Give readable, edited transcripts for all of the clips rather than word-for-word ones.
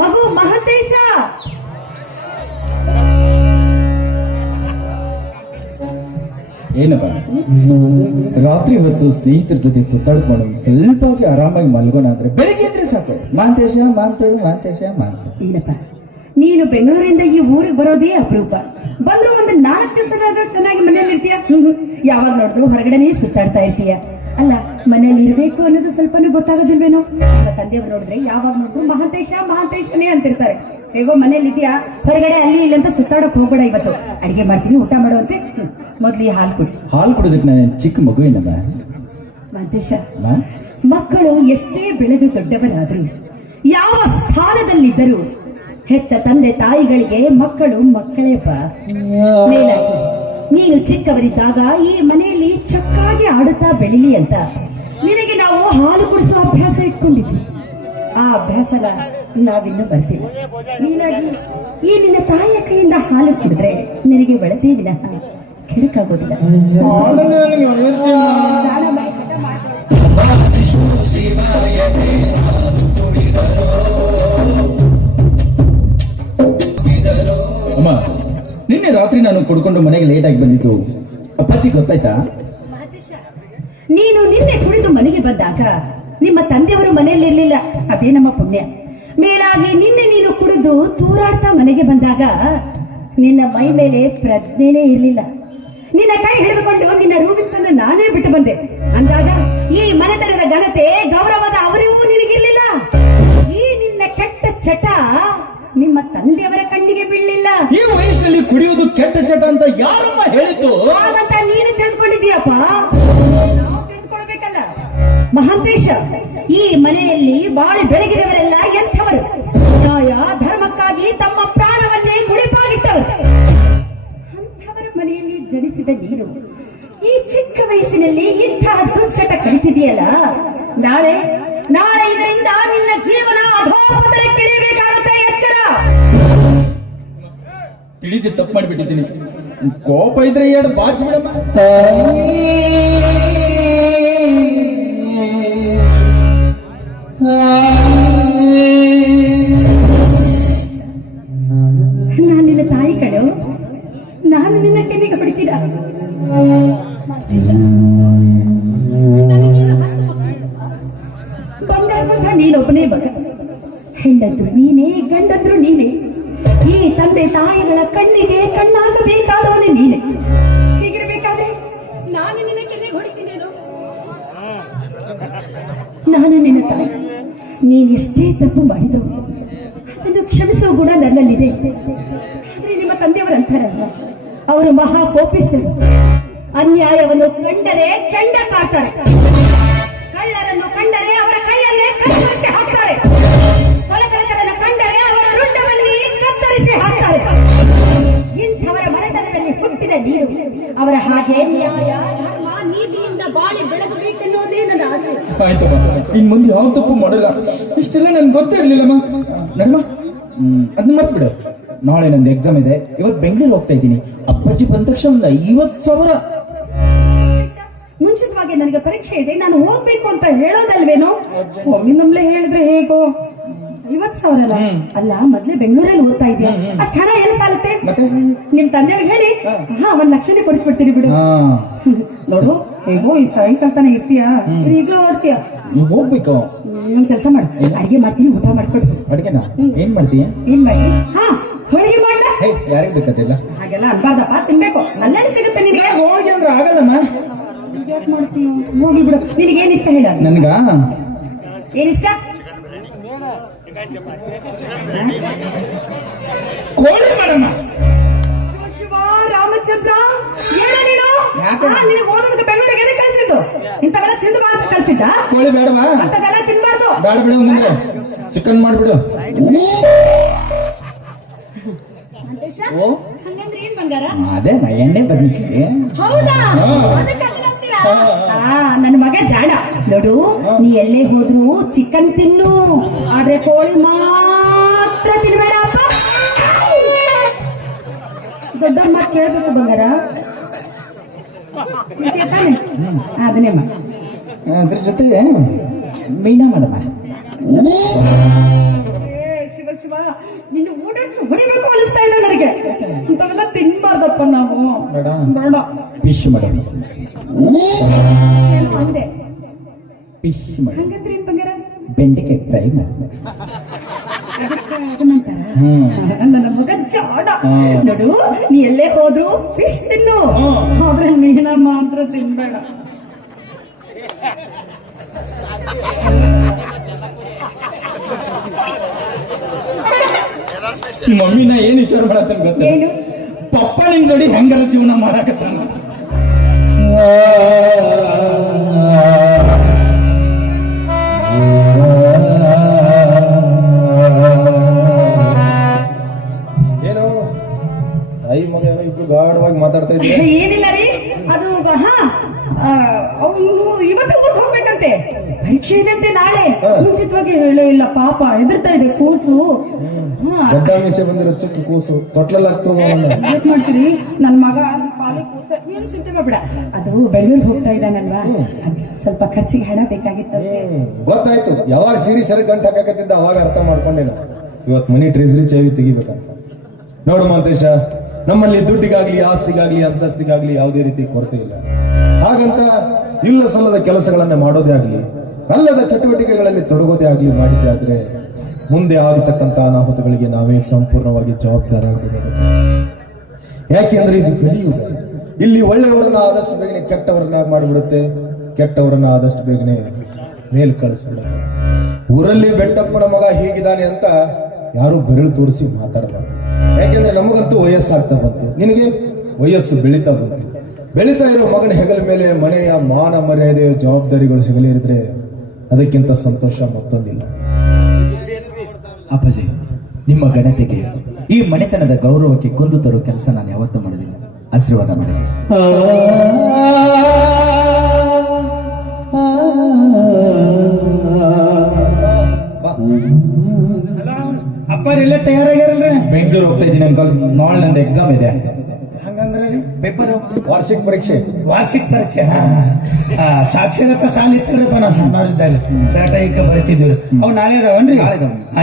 ಮಗು ಮಹಂತೇಶ. ಏನಪ್ಪ ರಾತ್ರಿ ಹೊತ್ತು ಸ್ನೇಹಿತರ ಜೊತೆ ಸುತ್ತಾಡ್ಕೊಂಡು ಸ್ವಲ್ಪವಾಗಿ ಆರಾಮಾಗಿ ಮಲ್ಗೋಣ ಅಂದ್ರೆ ಬೆಳಿಗ್ಗೆ ಅಂದ್ರೆ ಸಾಕು ಮಾಂತೇಶ ಮಾಂತೇಶ ಮಾಂತೇಶ ಮಾಂತ. ಏನಪ್ಪ ನೀನು ಬೆಂಗಳೂರಿಂದ ಈ ಊರಿಗೆ ಬರೋದೇ ಅಪರೂಪ. ಬಂದ್ರು ಒಂದು 4 ದಿವಸ ಚೆನ್ನಾಗಿ ಮನೇಲಿ ಇರ್ತೀಯ. ಯಾವಾಗ ನೋಡಿದ್ರು ಹೊರಗಡೆನೇ ಸುತ್ತಾಡ್ತಾ ಇರ್ತೀಯ. ಅಲ್ಲ ಮನೇಲಿ ಇರ್ಬೇಕು ಅನ್ನೋದು ಸ್ವಲ್ಪನೂ ಗೊತ್ತಾಗೋದಿಲ್ವೇನೋ. ತಂದೆಯವ್ರು ನೋಡಿದ್ರೆ ಯಾವಾಗ ನೋಡಿದ್ರು ಮಹಂತೇಶ ಮಹಂತೇಶನೇ ಅಂತಿರ್ತಾರೆ. ಹೇಗೋ ಮನೇಲಿ ಇದೆಯಾ, ಹೊರಗಡೆ ಅಲ್ಲಿ ಇಲ್ಲಿ ಅಂತ ಸುತ್ತಾಡಕ್ ಹೋಗ್ಬೇಡ. ಇವತ್ತು ಅಡಿಗೆ ಮಾಡ್ತೀನಿ, ಊಟ ಮಾಡುವಂತೆ. ಮೊದ್ಲು ಈ ಹಾಲು ಕುಡಿ. ಹಾಲು ಕುಡಿದಕ್ಕೆ ನಾನು ಚಿಕ್ಕ ಮಗು ಏನಲ್ಲ ಮಹಂತೇಶ. ಮಕ್ಕಳು ಎಷ್ಟೇ ಬೆಳೆದು ದೊಡ್ಡವರಾದ್ರು, ಯಾವ ಸ್ಥಾನದಲ್ಲಿದ್ದರೂ ಹೆತ್ತ ತಂದೆ ತಾಯಿಗಳಿಗೆ ಮಕ್ಕಳು ಮಕ್ಕಳೇಪ್ಪ. ಮೇಲಾಗಿ ನೀನು ಚಿಕ್ಕವರಿದ್ದಾಗ ಈ ಮನೆಯಲ್ಲಿ ಚಕ್ಕಾಗಿ ಆಡುತ್ತಾ ಬೆಳಿಲಿ ಅಂತ ನಿನಗೆ ನಾವು ಹಾಲು ಕುಡಿಸುವ ಅಭ್ಯಾಸ ಇಟ್ಕೊಂಡಿದ್ವಿ. ಆ ಅಭ್ಯಾಸನ ನಾವಿನ್ನೂ ಬರ್ತೀವಿ. ನೀನಾಗಿ ಈ ನಿನ್ನ ತಾಯಿಯ ಕೈಯಿಂದ ಹಾಲು ಕುಡಿದ್ರೆ ನಿನಗೆ ಬೆಳತೇ ವಿನಃ ಕೆಡಕಾಗೋದಿಲ್ಲ. ಅಮ್ಮ, ನಿನ್ನೆ ರಾತ್ರಿ ನಾನು ಕುಡ್ಕೊಂಡು ಮನೆಗೆ ಲೇಟ್ ಆಗಿ ಬಂದಿದ್ದು ಅಪ್ಪಾಜಿ ಗೊತ್ತಾಯ್ತಾ? ನೀನು ನಿನ್ನೆ ಕುಡಿದು ಮನೆಗೆ ಬಂದಾಗ ನಿಮ್ಮ ತಂದೆಯವರು ಮನೆಯಲ್ಲಿ ಇರ್ಲಿಲ್ಲ. ಅದೇ ನಮ್ಮ ಪುಣ್ಯ. ಮೇಲಾಗಿ ನಿನ್ನೆ ನೀನು ಕುಡಿದು ತೂರಾಡ್ತಾ ಮನೆಗೆ ಬಂದಾಗ ನಿನ್ನ ಮೈ ಮೇಲೆ ಪ್ರಜ್ಞೆನೇ ಇರ್ಲಿಲ್ಲ. ನಿನ್ನ ಕೈ ಹಿಡಿದುಕೊಂಡು ನಿನ್ನ ರೂಮಿನ ನಾನೇ ಬಿಟ್ಟು ಬಂದೆ. ಅಂದಾಗ ಈ ಮನೆತನದ ಘನತೆ ಗೌರವದ ಅವರಿಗೂ ನಿನಗಿರ್ಲಿಲ್ಲ. ಈ ನಿನ್ನ ಕೆಟ್ಟ ಚಟ ನಿಮ್ಮ ತಂದೆಯವರ ಕಣ್ಣಿಗೆ ಬೀಳಲಿಲ್ಲ. ಈ ವಯಸ್ಸಿನಲ್ಲಿ ಕುಡಿಯುವುದು ಕೆಟ್ಟ ಚಟ ಅಂತ ಯಾರಮ್ಮ ಹೇಳಿದ್ದು? ಹಾಗಂತ ನೀನು ತಿಳಿದುಕೊಂಡಿದ್ದೀಯಪ್ಪ. ನಾವು ತಿಳಿದುಕೊಳ್ಬೇಕಲ್ಲ ಮಹಾಂತೇಶ. ಈ ಮನೆಯಲ್ಲಿ ಬಾಳಿ ಬೆಳಗಿದವರೆಲ್ಲ ಎಂಥವರು? ನ್ಯಾಯ ಧರ್ಮಕ್ಕಾಗಿ ತಮ್ಮ ಪ್ರಾಣವನ್ನೇ ಮುಡಿಪಾಗಿಟ್ಟವರು. ಅಂಥವರ ಮನೆಯಲ್ಲಿ ಜನಿಸಿದ ನೀನು ಈ ಚಿಕ್ಕ ವಯಸ್ಸಿನಲ್ಲಿ ಇಂತಹ ದುಶ್ಚಟ ಕಲಿತಿದೆಯಲ್ಲ. ನಾಳೆ ಇದರಿಂದ ನಿನ್ನ ಜೀವನ ಅಧೋಪತನಕ್ಕೆ ಇಳಿಯಬೇಕಾಗುತ್ತೆ. ಎಚ್ಚರ. ತಿಳಿದು ತಪ್ಪು ಮಾಡಿಬಿಟ್ಟಿದ್ದೀನಿ. ಕೋಪ ಇದ್ರೆ ಎರಡು ಬಾರಿಸಿ ಬಿಡಮ್ಮ. ನಾನು ನಿನ್ನ ತಾಯಿ ಕಡೆ, ನಾನು ನಿನ್ನ ಕೆನ್ನಿಗೆ ಹೊಡಿತೀರ. ಬಂಗಾರದಂತ ನೀನೊಬ್ಬನೇ ಮಗ. ಹೆಂಡಂದ್ರು ನೀನೇ, ಗಂಡಂದ್ರು ನೀನೇ. ಈ ತಂದೆ ತಾಯಿಗಳ ಕಣ್ಣಿಗೆ ಕಣ್ಣಾಗಬೇಕಾದವನೇ ನೀನೆ. ಹೀಗಿರ್ಬೇಕಾದ್ರೆ ನಾನು ನಿನ್ನ ಕೆನ್ನೆಗೆ ಹೊಡಿತೀನೇನು? ನಾನು ನಿನ್ನ ತಾಯಿ. ನೀನೆಷ್ಟೇ ತಪ್ಪು ಮಾಡಿದ್ರು ಅದನ್ನು ಕ್ಷಮಿಸುವ ಗುಣ ನನ್ನಲ್ಲಿದೆ. ಆದ್ರೆ ನಿಮ್ಮ ತಂದೆಯವರಂತಾರಲ್ಲ, ಅವರು ಮಹಾ ಕೋಪಿಸ್ತರು. ಅನ್ಯಾಯವನ್ನು ಕಂಡರೆ ಕೆಂಡ ಕಾಡ್ತಾರೆ. ಕಳ್ಳರನ್ನು ಕಂಡರೆ ಅವರ ಕೈಯಲ್ಲೇ ಕತ್ತರಿಸಿ ಹಾಕ್ತಾರೆ. ಕೊಲೆಗಡಕರನ್ನು ಕಂಡರೆ ಅವರ ರುಂಡವನ್ನೇ ಕತ್ತರಿಸಿ ಹಾಕ್ತಾರೆ. ಇಂಥವರ ಮನೆತನದಲ್ಲಿ ಹುಟ್ಟಿದ ನೀನು ಅವರ ಹಾಗೆ ನ್ಯಾಯ ಧರ್ಮ ನೀತಿಯಿಂದ ಬಾಳಿ ಬೆಳಗಬೇಕೆನ್ನೋದೇ ನನ್ನ ಆಸೆ. ಆಯ್ತಮ್ಮ, ಇನ್ ಮುಂದೆ ಯಾವ ತಪ್ಪು ಮಾಡಲ್ಲ. ಇಷ್ಟೆಲ್ಲ ನನ್ಗೆ ಗೊತ್ತೇ ಇರ್ಲಿಲ್ಲಮ್ಮ. ನಡಮ್ಮ, ಅದನ್ನ ಮರ್ತು ಬಿಡು. ನಾಳೆ ನಂದು ಎಕ್ಸಾಮ್ ಇದೆ. ಇವತ್ತು ಬೆಂಗಳೂರು ಹೋಗ್ತಾ ಇದ್ದೀನಿ. ಅಪ್ಪಾಜಿ ಬಂದ ತಕ್ಷಣ 50,000. ಮುಂಚಿತವಾಗಿ ನನಗೆ ಪರೀಕ್ಷೆ ಇದೆ, ನಾನು ಹೋಗ್ಬೇಕು ಅಂತ ಹೇಳೋದಲ್ವೇನೋ. ಒಮ್ಮಿನೊಮ್ಲೆ ಹೇಳಿದ್ರೆ ಹೇಗೋ. 50,000 ಅಲ್ಲ, ಮೊದ್ಲೇ ಬೆಂಗಳೂರಲ್ಲಿ ಓದ್ತಾ ಇದೆಯಾ? ಅಷ್ಟು ಹಣ ಎಲ್ಲಿ ಸಾಲುತ್ತೆ? ನಿಮ್ ತಂದೆಯವ್ರಿಗೆ ಹೇಳಿ 1 ಲಕ್ಷನೇ ಕೊಡಿಸ್ಬಿಡ್ತೀನಿ ಬಿಡು. ನೋಡು, ಹೇಗೋ ಈ ಸಾಯಂಕಾಲ ತನ ಇರ್ತೀಯಾ, ಈಗಲೂ ಓಡ್ತೀಯ. ಹೋಗ್ಬೇಕು. ಒಂದ್ ಕೆಲಸ ಮಾಡು, ಅಡಿಗೆ ಮಾಡ್ತೀನಿ, ಊಟ ಮಾಡ್ಕೊಡು. ಅಡಿಗೆನಾ? ಏನ್ ಮಾಡ್ತೀಯ? ಏನ್ ಮಾಡಿ? ಹೋಳಿಗೆ ಮಾಡ್ಲ? ಯಾರಿಗೆ ಬೇಕಾದಿಲ್ಲ ಹಾಗೆಲ್ಲ ಅನ್ಬಾರ್ದಪ್ಪ. ತಿನ್ಬೇಕು, ಅಲ್ಲೇ ಸಿಗುತ್ತೆ ನಿನಗೆ. ಹೋಳಿಗೆ ಅಂದ್ರೆ ಆಗಲ್ಲಮ್ಮ. ಯಾಕೆ ಮಾಡ್ತೀಯ? ಹೋಗಿ ಬಿಡು. ನಿನಗೇನ್ ಇಷ್ಟ ಹೇಳ? ನನ್ಗ ಏನಿಷ್ಟ? ಕೋಳಿ ಮಾಡಮ್ಮ. ಶಿವ ರಾಮಚಂದ್ರ, ಏನು ನೀನು? ನಿನಗೆ ಓದೋದಕ್ಕೆ ಬೆಂಗಳೂರಿಗೆ ಎದಕ್ಕೆ ಕಳಿಸಿದ್ದು? ಇಂಥವೆಲ್ಲ ತಿಂದು ಬಾ ಅಂತ ಕಳಿಸಿದ್ದ? ಕೋಳಿ ಬೇಡವಾ? ಅಂಥವೆಲ್ಲ ತಿನ್ಬಾರ್ದು. ಬೇಡ ಬಿಡು, ಅಂದ್ರೆ ಚಿಕನ್ ಮಾಡ್ಬಿಡು. ಹಂಗಂದ್ರೆ ಏನ್ ಬಂಗಾರ? ಅದೇ ಎಣ್ಣೆ ಬದ್ನಿಕಾಯಿ. ಹೌದಾ? ನನ್ನ ಮಗ ಜಾಣ. ನೋಡು, ನೀ ಎಲ್ಲೇ ಹೋದ್ರು ಚಿಕನ್ ತಿನ್ನು, ಆದ್ರೆ ಕೋಳಿ ಮಾತ್ರ ತಿನ್ಬೇಡ. ಅಪ್ಪ ದೊಡ್ಡವ್ರ ಮಾತು ಕೇಳ್ಬೇಕು ಬಂಗಾರ. ಅದನ್ನೇ ಮಾಡ. ಅದ್ರ ಜೊತೆ ಮೀನಾ ಮಾಡಮ್ಮ. ಶಿವ ಶಿವ ನಿನ್ನ ಊಟಡಿಸಿ ಹೊಡಿಬೇಕು ಅನಿಸ್ತಾ ಇದೆ ನನಗೆ. ಇಂಥವೆಲ್ಲ ತಿನ್ಬಾರ್ದಪ್ಪ ನಾವು. ಬೇಡ ಬೇಡ. ಫಿಶ್ ಮೇಡಮ್, ಏನು ಅಂದೆ? ಫಿಶ್ ಮೇಡಮ್ ಹಂಗಂದ್ರೆ ಏನ್ ಬಂಗಾರ? ಬೆಂಡೆಕಾಯಿ ಫ್ರೈ ಮಾಡಿ. ನನ್ನ ಮಗ ಜಾಡ ನೋಡು, ನೀ ಎಲ್ಲೇ ಹೋದ್ರು ಫಿಶ್ ತಿನ್ನು, ಆದ್ರೆ ಮೀನ ಮಾತ್ರ ತಿನ್ಬೇಡ. ಮಮ್ಮಿನ ಏನ್ ವಿಚಾರ ಮಾಡತ್ತಂತ ಗೊತ್ತ? ಏನು? ಪಪ್ಪ ನಿಮ್ ಜೋಡಿ ಹೆಂಗರ ಜೀವನ ಮಾಡಾಕತ್ತಾನ. ಏನು ತಾಯಿ ಮಗ ಏನೋ ಇಬ್ರು ಗಾಢವಾಗಿ ಮಾತಾಡ್ತಾ ಇದ್ರೆ. ಏನಿಲ್ಲ ರೀ, ಅದು ಅವನು ಇವತ್ತು ಊರಿಗೆ ಹೋಗ್ಬೇಕಂತೆ, ಪರೀಕ್ಷೆ ಇದೆಂತೆ ನಾಳೆ. ಮುಂಚಿತವಾಗಿ ಹೇಳೇ ಇಲ್ಲ, ಪಾಪ ಹೆದರ್ತಾ ಇದೆ ಕೂಸು. ದೊಡ್ಡ ಮೀಸೆ ಬಂದಿರೋ ಚಿಕ್ಕ ಕೂಸು ತೊಟ್ಲಲ್ಲಿ ಆಗ್ತದ. ಏನ್ ಮಾಡ್ತೀರಿ, ನನ್ ಮಗ ಪಾಲಿ ಕೂಸ, ಏನು ಚಿಂತೆ ಮಾಡ್ಬೇಡ. ಅದು ಬೆಂಗಳೂರಿಗೆ ಹೋಗ್ತಾ ಇದ್ದಾನಲ್ವಾ, ಸ್ವಲ್ಪ ಖರ್ಚಿಗೆ ಹಣ ಬೇಕಾಗಿತ್ತು. ಗೊತ್ತಾಯ್ತು, ಯಾವಾಗ ಸೀರೆ ಸರಿ ಗಂಟು ಹಾಕಕತ್ತಿದ್ದ ಅವಾಗ ಅರ್ಥ ಮಾಡ್ಕೊಂಡೇನ ಇವತ್ತು ಮನಿ ಟ್ರೆಜರಿ ಚಾವಿ ತೆಗಿಬೇಕಂತ. ನೋಡು ಮಂತೇಶ, ನಮ್ಮಲ್ಲಿ ದುಡ್ಡಿಗಾಗ್ಲಿ ಆಸ್ತಿಗಾಗ್ಲಿ ಅಂತಸ್ತಿಗಾಗ್ಲಿ ಯಾವುದೇ ರೀತಿ ಕೊರತೆ ಇಲ್ಲ. ಹಾಗಂತ ಇಲ್ಲ ಸಲ್ಲದ ಕೆಲಸಗಳನ್ನ ಮಾಡೋದೇ ಆಗ್ಲಿ, ಅಲ್ಲದ ಚಟುವಟಿಕೆಗಳಲ್ಲಿ ತೊಡಗೋದೇ ಆಗ್ಲಿ ಮಾಡಿದ್ದೆ ಆದ್ರೆ ಮುಂದೆ ಆಗತಕ್ಕಂತ ಅನಾಹುತಗಳಿಗೆ ನಾವೇ ಸಂಪೂರ್ಣವಾಗಿ ಜವಾಬ್ದಾರರಾಗಬೇಕು. ಯಾಕೆಂದ್ರೆ ಇದು ಕಲಿಯುಗ. ಇಲ್ಲಿ ಒಳ್ಳೆಯವರನ್ನ ಆದಷ್ಟು ಬೇಗನೆ ಕೆಟ್ಟವರನ್ನ ಮಾಡಿಬಿಡುತ್ತೆ, ಕೆಟ್ಟವರನ್ನ ಆದಷ್ಟು ಬೇಗನೆ ಮೇಲ್ ಕಳಿಸ್ಬಿಡುತ್ತೆ. ಊರಲ್ಲಿ ಬೆಟ್ಟಪ್ಪನ ಮಗ ಹೀಗಿದ್ದಾನೆ ಅಂತ ಯಾರು ಬೆರಳು ತೋರಿಸಿ ಮಾತಾಡಬಾರ್ದು. ಯಾಕೆಂದ್ರೆ ನಮಗಂತೂ ವಯಸ್ಸಾಗ್ತಾ ಬಂತು, ನಿನಗೆ ವಯಸ್ಸು ಬೆಳೀತಾ ಬಂತು. ಬೆಳೀತಾ ಇರೋ ಮಗನ ಹೆಗಲ ಮೇಲೆ ಮನೆಯ ಮಾನ ಮರ್ಯಾದೆಯ ಜವಾಬ್ದಾರಿಗಳು ಹೆಗಲೇರಿದ್ರೆ ಅದಕ್ಕಿಂತ ಸಂತೋಷ ಮತ್ತೊಂದಿಲ್ಲ. ಅಪ್ಪಾಜಿ, ನಿಮ್ಮ ಘನತೆಗೆ, ಈ ಮನೆತನದ ಗೌರವಕ್ಕೆ ಕುಂದು ತರುವ ಕೆಲಸ ನಾನು ಯಾವತ್ತೂ ಮಾಡಲಿಲ್ಲ. ಆಶೀರ್ವಾದ ಮಾಡಿ. ಅಪ್ಪರೆಲ್ಲ ತಯಾರಾಗ್ಯಾರಲ್ರಿ? ಬೆಂಗಳೂರು ಹೋಗ್ತಾ ಇದ್ದೀನಿ ಅಂಕಲ್, ನಾಳೆ ನಂದು ಎಕ್ಸಾಮ್ ಇದೆ. ಹಂಗಂದ್ರೆ ಪೇಪರ್ ವಾರ್ಷಿಕ ಪರೀಕ್ಷೆ. ವಾರ್ಷಿಕ ಪರೀಕ್ಷೆ. ಸಾಕ್ಷರತಾ ಸಾಲ ಇತ್ತಲ್ರಿಪ್ಪ, ನಾವು ಸಣ್ಣವರಿದ್ದಾಗ ದಾಟ ಈಗ ಬರ್ತಿದ್ದೀವಿ. ಅವ್ ನಾಳೆ ಅದಾವನ್ರಿ?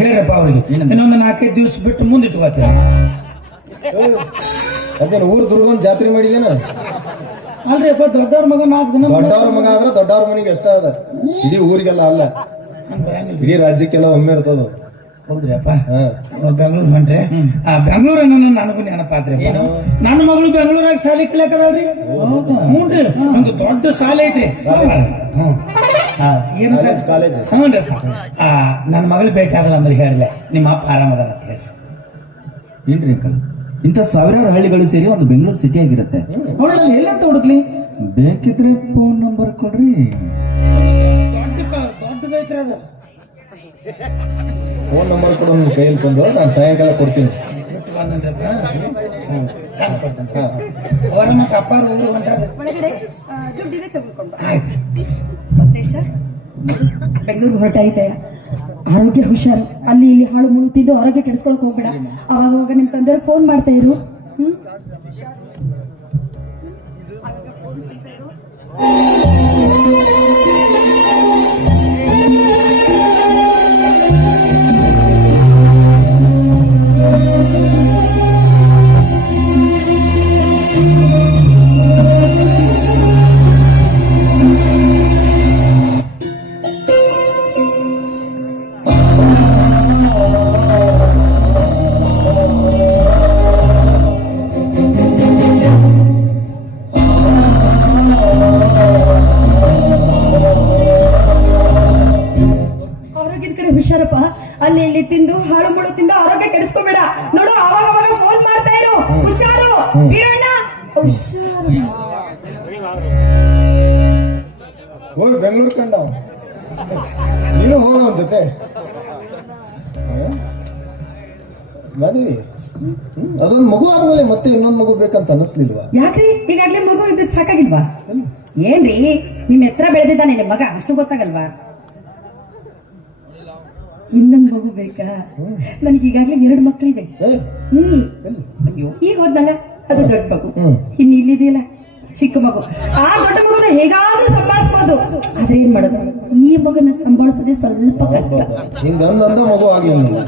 ಹೇಳ್ರಪ್ಪ ಅವ್ರಿಗೆ, ಇನ್ನೊಂದು 4-5 ದಿವಸ ಬಿಟ್ಟು ಮುಂದೆ ಇಟ್ಕೋತೀವಿ. ಅದೇನು ಊರು ದುರ್ಗನ್ ಜಾತ್ರೆ ಮಾಡಿದೇನ? ಅಲ್ರಿ ಅಪ್ಪ, ದೊಡ್ಡವ್ರ ಮಗ 4 ದಿನ ದೊಡ್ಡವ್ರ ಮಗ ಆದ್ರೆ ದೊಡ್ಡವ್ರ ಮನೆಗೆ ಎಷ್ಟ ಅದ, ಇಡೀ ಊರಿಗೆಲ್ಲ ಅಲ್ಲ, ಇಡೀ ರಾಜ್ಯಕ್ಕೆಲ್ಲ ಒಮ್ಮೆ ಇರ್ತದ. ಹೌದ್ರಿ ಅಪ್ಪ. ಬೆಂಗಳೂರು ಹೊಂಟ್ರೆ ಬೆಂಗಳೂರ ನನಗೂ ನೆನಪಾತ್ರಿ. ನನ್ನ ಮಗಳು ಬೆಂಗಳೂರಾಗ ಶಾಲೆ ಕಲಿಯಕದಲ್ರಿ. ಹ್ಞೂನ್ರಿ, ಒಂದು ದೊಡ್ಡ ಶಾಲೆ ಐತ್ರಿ. ಏನಂತ ಕಾಲೇಜ್. ಹ್ಞೂನ್ರಿಪ್ಪ, ನನ್ನ ಮಗಳು ಭೇಟಿ ಆಗಲ್ಲ ಅಂದ್ರೆ ಹೇಳಲೆ ನಿಮ್ಮ ಅಪ್ಪ ಆರಾಮದಾರ ಅಂತ ಹೇಳಿ. ಏನ್ರಿ ಅಂಕಲ್, ಇಂಥ ಸಾವಿರಾರು ಹಳ್ಳಿಗಳು ಸೇರಿ ಒಂದು ಬೆಂಗಳೂರು ಸಿಟಿ ಆಗಿರುತ್ತೆ. ಅವಳಲ್ಲಿ ಎಲ್ಲಂತ ಹುಡುಕ್ಲಿ? ಬೇಕಿದ್ರೆ ಫೋನ್ ನಂಬರ್ ಕೊಡ್ರಿ. ದೊಡ್ಡದೈತ್ರಿ ಅದು. ಫೋನ್ ನಂಬರ್ ಕೊಡು, ನಿನ್ ಕೈಯಲ್ಲಿ ತಂದು ನಾನು ಸಾಯಂಕಾಲ ಕೊಡ್ತೀನಿ. ಅವರ ಮತ್ತೆ ಅಪ್ಪಾರ ಊರು ಹೊಂಟಾರ. ಒಳಗಡೆ ದುಡ್ಡಿದೆ ತೆಗೆದುಕೊಂಡು ಆಯ್ತು. ಮತ್ತೇಶ ಬೆಂಗಳೂರು ಹೊರಟಾಯ್ತೆ, ಆರೋಗ್ಯ ಹುಷಾರು. ಅಲ್ಲಿ ಇಲ್ಲಿ ಹಾಳು ಮುಳುತ್ತಿದ್ದು ಆರೋಗ್ಯ ಕೆಡಿಸ್ಕೊಳಕ್ ಹೋಗ್ಬೇಡ. ಅವಾಗ ನಿಮ್ ತಂದೆಯವ್ರಿಗೆ ಫೋನ್ ಮಾಡ್ತಾ ಇರು. ಹುಷಾರಪ್ಪ, ಅಲ್ಲಿ ಇಲ್ಲಿ ತಿಂದು ಹಾಳು ಮುಳು ತಿಂದು ಆರೋಗ್ಯ ಕೆಡಿಸ್ಕೋಬೇಡ. ನೋಡು, ಅವಾಗ ಫೋನ್ ಮಾಡ್ತಾ ಇರು. ಹುಷಾರು ವೀರಣ್ಣ, ಹುಷಾರು. ಹೋಗಿ ಬೆಂಗಳೂರು ಕಂಡ ನೀನು ಹೋಗ ಅವನ ಜೊತೆ ಮದುವೆ. ಅದೊಂದು ಮಗು ಆದ್ಮೇಲೆ ಮತ್ತೆ ಇನ್ನೊಂದು ಮಗು ಬೇಕಂತ ಅನಿಸ್ಲಿಲ್ವಾ? ಯಾಕ್ರಿ, ಈಗಾಗ್ಲೇ ಮಗು ಇದ್ದದ್ ಸಾಕಾಗಿಲ್ವಾ? ಏನ್ರಿ, ನಿಮ್ ಎತ್ತರ ಬೆಳೆದಿದ್ದಾನೆ ನಿಮ್ ಮಗ, ಅಷ್ಟು ಗೊತ್ತಾಗಲ್ವಾ? ಇನ್ನೊಂದು ಮಗು ಬೇಕಾ? ನನಗೆ ಈಗಾಗ್ಲೇ 2 ಮಕ್ಕಳಿವೆ. ಅಯ್ಯೋ, ಈಗ ಹೋದ್ನಲ್ಲ ಅದು ದೊಡ್ಡ ಮಗು, ಇನ್ನು ಇಲ್ಲಿದೆಯಲ್ಲ ಚಿಕ್ಕ ಮಗು. ಆ ದೊಡ್ಡ ಮಗುನ ಹೇಗಾದ್ರೂ ಸಂಭಾಳಿಸ್ಬೋದು. ಹೌದು ಆದ್ರೆ ಏನ್ ಮಾಡೋದು ಈ ಮಗನ ಸಂಭಾಳಿಸೋದೇ ಸ್ವಲ್ಪ ಕಷ್ಟ. ಹಿಂಗ ಅಂದ ಮಗು ಆಗ್ಲಿಲ್ಲ